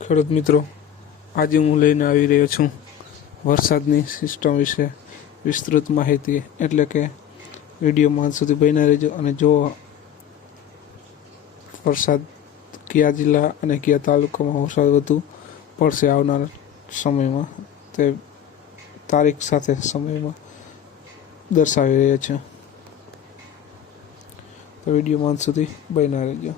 ખેડૂત મિત્રો, આજે હું લઈને આવી રહ્યો છું વરસાદની સિસ્ટમ વિશે વિસ્તૃત માહિતી. એટલે કે વિડીયોમાં માન સુધી બન્યા રહેજો અને જો વરસાદ કયા જિલ્લા અને કયા તાલુકામાં વરસાદ વધુ પડશે આવનાર સમયમાં, તે તારીખ સાથે સમયમાં દર્શાવી રહ્યા છે. તો વીડિયો માન સુધી બન્યા રહેજો.